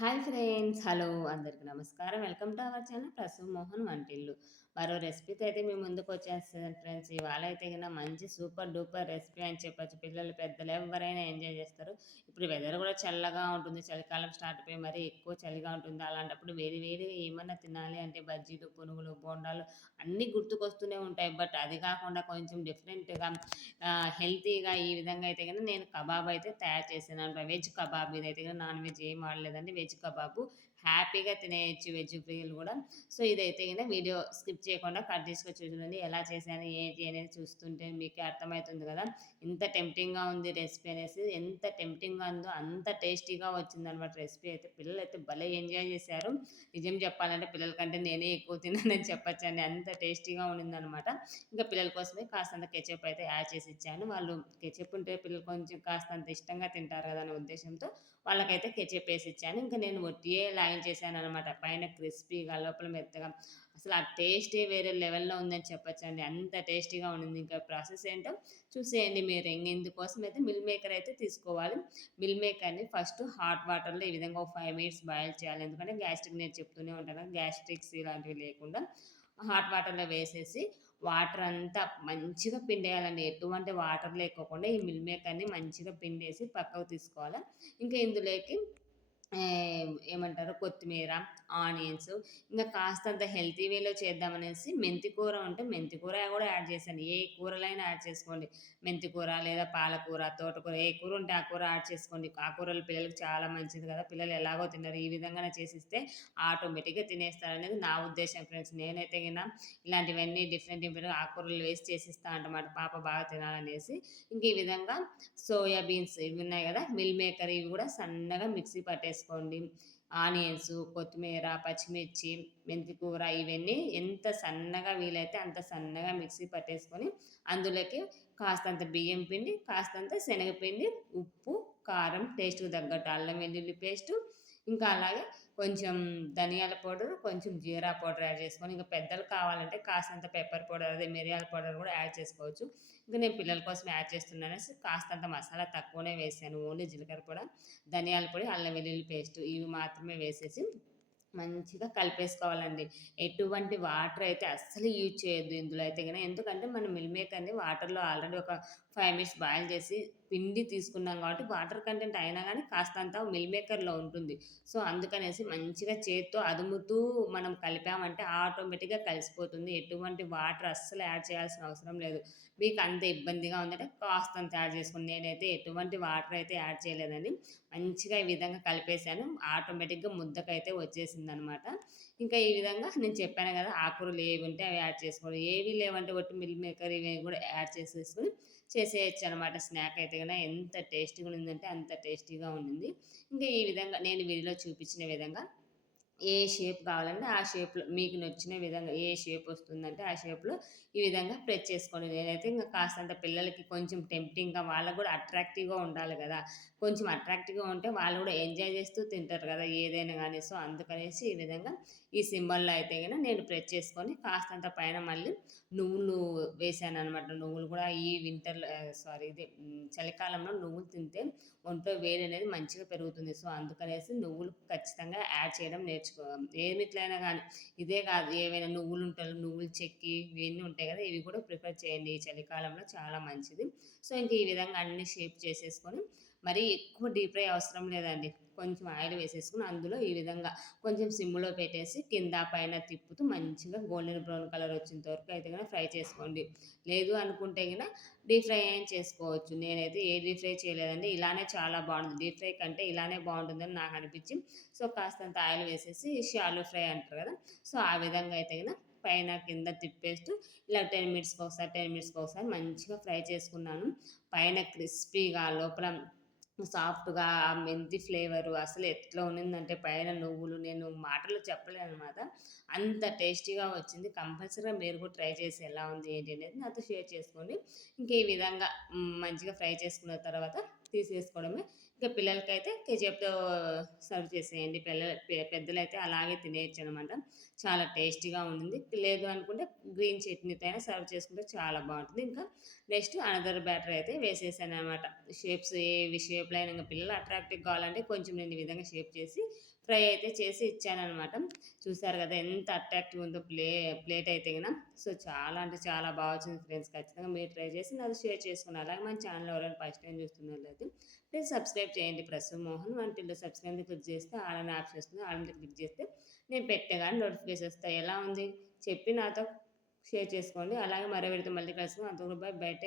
Hi friends hello అందరికి నమస్కారం. Welcome to our channel Prasu Mohan వంటిల్లు. మరో రెసిపీతో అయితే మీ ముందుకు వచ్చేస్తుంది ఫ్రెండ్స్ ఇవాళ అయితే కన్నా మంచి సూపర్ డూపర్ రెసిపీ అని చెప్పొచ్చు. పిల్లలు పెద్దలు ఎవరైనా ఎంజాయ్ చేస్తారు. ఇప్పుడు వెదర్ కూడా చల్లగా ఉంటుంది. చలికాలం స్టార్ట్ అయిపోయి మరీ ఎక్కువ చలిగా ఉంటుంది. అలాంటప్పుడు వేడి వేడి ఏమన్నా తినాలి అంటే బజ్జీలు పునుగులు బోండాలు అన్నీ గుర్తుకొస్తూనే ఉంటాయి. బట్ అది కాకుండా కొంచెం డిఫరెంట్గా హెల్తీగా ఈ విధంగా అయితే కనుక నేను కబాబ్ అయితే తయారు చేసాను వెజ్ కబాబ్ ఇదైతే కనుక నాన్ వెజ్ ఏం వాడలేదండి. వెజ్ కబాబు హ్యాపీగా తినేయచ్చు. వెజ్ ఫ్రీలు కూడా. సో ఇదైతే కనుక వీడియో స్కిప్ చేయకుండా కట్ తీసుకొని చూడండి ఎలా చేశాను ఏంటి అనేది చూస్తుంటే మీకు అర్థమవుతుంది కదా. ఇంత టెంప్టింగ్గా ఉంది రెసిపీ అనేసి ఎంత టెంప్టింగ్గా ఉందో అంత టేస్టీగా వచ్చిందనమాట రెసిపీ అయితే. పిల్లలు అయితే భలే ఎంజాయ్ చేశారు. నిజం చెప్పాలంటే పిల్లల కంటే నేనే ఎక్కువ తిన్నానని చెప్పచ్చు అండి అంత టేస్టీగా ఉండిందనమాట. ఇంకా పిల్లల కోసమే కాస్తంత కెచప్ అయితే యాడ్ చేసి ఇచ్చాను. వాళ్ళు కెచప్ ఉంటే పిల్లలు కొంచెం కాస్తంత ఇష్టంగా తింటారు కదా అనే ఉద్దేశంతో వాళ్ళకైతే కెచప్ వేసి ఇచ్చాను. ఇంకా నేను ఒట్టియే లాగిన్ చేశాను అనమాట పైన క్రిస్పీగా లోపల మెత్తగా అసలు ఆ టేస్టే వేరే లెవెల్లో ఉందని చెప్పచ్చండి. అంత టేస్టీగా ఉండింది. ఇంకా ప్రాసెస్ ఏంటో చూసేయండి మీరు. ఇందుకోసం అయితే మిల్ మేకర్ అయితే తీసుకోవాలి. మిల్ మేకర్ని ఫస్ట్ హాట్ వాటర్లో ఈ విధంగా ఒక ఫైవ్ మినిట్స్ బాయిల్ చేయాలి. ఎందుకంటే గ్యాస్ట్రిక్ నేను చెప్తూనే ఉంటాను. గ్యాస్ట్రిక్స్ ఇలాంటివి లేకుండా హాట్ వాటర్లో వేసేసి వాటర్ అంతా మంచిగా పిండేయాలండి. ఎటువంటి వాటర్ లేకోకుండా ఈ మిల్ మేకర్ని మంచిగా పిండేసి పక్కకు తీసుకోవాలి. ఇంకా ఇందులోకి ఏమంటారు? కొత్తిమీర ఆనియన్స్ ఇంకా కాస్తంత హెల్తీ వేలో చేద్దామనేసి మెంతి కూర ఉంటే మెంతి కూర కూడా యాడ్ చేశాను ఏ కూరలైనా యాడ్ చేసుకోండి. మెంతి కూర లేదా పాలకూర తోటకూర ఏ కూర ఉంటే ఆ కూర యాడ్ చేసుకోండి. ఆ కూరలు పిల్లలకు చాలా మంచిది కదా. పిల్లలు ఎలాగో తిన్నారు. ఈ విధంగానే చేసిస్తే ఆటోమేటిక్గా తినేస్తారు అనేది నా ఉద్దేశం ఫ్రెండ్స్. నేనైతే కింద ఇలాంటివన్నీ డిఫరెంట్ డిఫరెంట్ ఆకుకూరలు వేసి చేసిస్తా అంటమాట పాప బాగా తినాలనేసి. ఇంక ఈ విధంగా సోయా బీన్స్ ఇవి ఉన్నాయి కదా. మిల్ మేకర్ ఇవి కూడా సన్నగా మిక్సీ పట్టేసి వేసుకోండి. ఆనియన్స్ కొత్తిమీర పచ్చిమిర్చి మెంతి కూర ఇవన్నీ ఎంత సన్నగా వీలైతే అంత సన్నగా మిక్సీ పట్టేసుకొని అందులోకి కాస్తంత బియ్యం పిండి కాస్తంత శనగపిండి ఉప్పు కారం టేస్ట్కి తగ్గట్టు అల్లం వెల్లుల్లి పేస్టు ఇంకా అలాగే కొంచెం ధనియాల పౌడర్ కొంచెం జీరా పౌడర్ యాడ్ చేసుకొని ఇంకా పెద్దలు కావాలంటే కాస్తంత పెప్పర్ పౌడర్ అదే మిరియాల పౌడర్ కూడా యాడ్ చేసుకోవచ్చు. ఇంకా నేను పిల్లల కోసం యాడ్ చేస్తున్నాను కాస్తంత మసాలా తక్కువనే వేసాను. ఓన్లీ జీలకర్ర పొడి ధనియాల పొడి అల్లం వెల్లుల్లి పేస్ట్ ఇవి మాత్రమే వేసేసి మంచిగా కలిపేసుకోవాలండి. ఎటువంటి వాటర్ అయితే అస్సలు యూజ్ చేయొద్దు ఇందులో అయితే కానీ ఎందుకంటే మనం మిల్ మేకర్ని వాటర్లో ఆల్రెడీ ఒక ఫైవ్ మినిట్స్ బాయిల్ చేసి పిండి తీసుకున్నాం కాబట్టి వాటర్ కంటెంట్ అయినా కానీ కాస్తంత మిల్ మేకర్లో ఉంటుంది. సో అందుకనేసి మంచిగా చేత్తో అదుముతూ మనం కలిపామంటే ఆటోమేటిక్గా కలిసిపోతుంది. ఎటువంటి వాటర్ అస్సలు యాడ్ చేయాల్సిన అవసరం లేదు. మీకు అంత ఇబ్బందిగా ఉందంటే కాస్తంత యాడ్ చేసుకుని నేనైతే ఎటువంటి వాటర్ అయితే యాడ్ చేయలేదండి. మంచిగా ఈ విధంగా కలిపేశాను ఆటోమేటిక్గా ముద్దకైతే వచ్చేసింది అనమాట ఇంకా ఈ విధంగా నేను చెప్పాను కదా ఆకుకూరలు ఏవి ఉంటే అవి యాడ్ చేసుకోవాలి ఏవి లేవంటే ఒట్టి మిల్ మేకర్ ఇవి కూడా యాడ్ చేసేసుకుని చేసేయచ్చు అనమాట స్నాక్ అయితే కనుక ఎంత టేస్టీగా ఉందంటే అంత టేస్టీగా ఉండింది. ఇంకా ఈ విధంగా నేను వీడియోలో చూపించిన విధంగా ఏ షేప్ కావాలంటే ఆ షేప్లో మీకు నచ్చిన విధంగా ఏ షేప్ వస్తుందంటే ఆ షేప్లో ఈ విధంగా ప్రెస్ చేసుకోండి. నేనైతే ఇంకా కాస్తంత పిల్లలకి కొంచెం టెంప్టింగ్గా వాళ్ళకు కూడా అట్రాక్టివ్గా ఉండాలి కదా. కొంచెం అట్రాక్టివ్గా ఉంటే వాళ్ళు కూడా ఎంజాయ్ చేస్తూ తింటారు కదా ఏదైనా కానీ. సో అందుకనేసి ఈ విధంగా ఈ సింబల్లో అయితే కనుక నేను ప్రెస్ చేసుకొని కాస్తంత పైన మళ్ళీ నువ్వులు వేసాను అనమాట నువ్వులు కూడా ఈ వింటర్ సారీ ఇది చలికాలంలో నువ్వులు తింటే ఒంట్లో వేడి అనేది మంచిగా పెరుగుతుంది. సో అందుకనేసి నువ్వులు ఖచ్చితంగా యాడ్ చేయడం నేర్చుకో ఏమిట్లయినా కానీ ఇదే కాదు ఏవైనా నువ్వులు ఉంటాయి నువ్వులు చెక్కి ఇవన్నీ ఉంటాయి కదా ఇవి కూడా ప్రిఫర్ చేయండి ఈ చలికాలంలో చాలా మంచిది. సో ఇంక ఈ విధంగా అన్ని షేప్ చేసేసుకొని మరీ ఎక్కువ డీప్ ఫ్రై అవసరం లేదండి. కొంచెం ఆయిల్ వేసేసుకుని అందులో ఈ విధంగా కొంచెం సిమ్లో పెట్టేసి కింద పైన తిప్పుతూ మంచిగా గోల్డెన్ బ్రౌన్ కలర్ వచ్చేంత వరకు అయితే కనుక ఫ్రై చేసుకోండి. లేదు అనుకుంటే కనుక డీప్ ఫ్రై ఏం చేసుకోవచ్చు. నేనైతే ఏ డీప్ ఫ్రై చేయలేదండి. ఇలానే చాలా బాగుంటుంది డీప్ ఫ్రై కంటే ఇలానే బాగుంటుందని నాకు అనిపించి సో కాస్తంత ఆయిల్ వేసేసి షాలో ఫ్రై అంటారు కదా. సో ఆ విధంగా అయితే కనుక పైన కింద తిప్పేస్తూ ఇలా టెన్ మినిట్స్కి ఒకసారి టెన్ మినిట్స్కి ఒకసారి మంచిగా ఫ్రై చేసుకున్నాను. పైన క్రిస్పీగా లోపల సాఫ్ట్గా ఆ మెంతి ఫ్లేవరు అసలు ఎట్లా ఉన్నిందంటే పైన నువ్వులు నేను మాటలు చెప్పలేను అనమాట అంత టేస్టీగా వచ్చింది. కంపల్సరీగా మీరు కూడా ట్రై చేసి ఎలా ఉంది ఏంటి అనేది నాతో షేర్ చేసుకోండి ఇంకా ఈ విధంగా మంచిగా ఫ్రై చేసుకున్న తర్వాత తీసేసుకోవడమే. ఇంకా పిల్లలకైతే కేజీఎఫ్తో సర్వ్ చేసేయండి. పిల్లల పెద్దలైతే అలాగే తినేయచ్చు అనమాట చాలా టేస్టీగా ఉంటుంది లేదు అనుకుంటే గ్రీన్ చట్నీతో అయినా సర్వ్ చేసుకుంటే చాలా బాగుంటుంది. ఇంకా నెక్స్ట్ అనదర్ బ్యాటర్ అయితే వేసేసాను అనమాట షేప్స్ ఏ షేప్లో అయినా ఇంకా పిల్లలు అట్రాక్టివ్ కావాలంటే కొంచెం నేను ఈ విధంగా షేప్ చేసి ఫ్రై అయితే చేసి ఇచ్చాననమాట చూసారు కదా ఎంత అట్రాక్టివ్ ఉందో ప్లే ప్లేట్ అయితే కదా సో చాలా అంటే చాలా బాగా వచ్చింది ఫ్రెండ్స్. ఖచ్చితంగా మీరు ట్రై చేసి నాకు షేర్ చేసుకుని అలాగే మన ఛానల్ ఎవరైనా ఫస్ట్ టైం చూస్తున్నట్లయితే ప్లీజ్ సబ్స్క్రైబ్ చేయండి. ప్రసూ మోహన్ వంటిల్లో సబ్స్క్రైబ్ క్లిక్ చేస్తే ఆడని ఆప్షన్ వస్తుంది. ఆడని క్లిక్ చేస్తే నేను పెట్టగానే నోటిఫికేషన్ వస్తాయి. ఎలా ఉంది? చెప్పి నాతో షేర్ చేసుకోండి. అలాగే మరో విడితే మళ్ళీ కలుసుకుని అంతకు బయట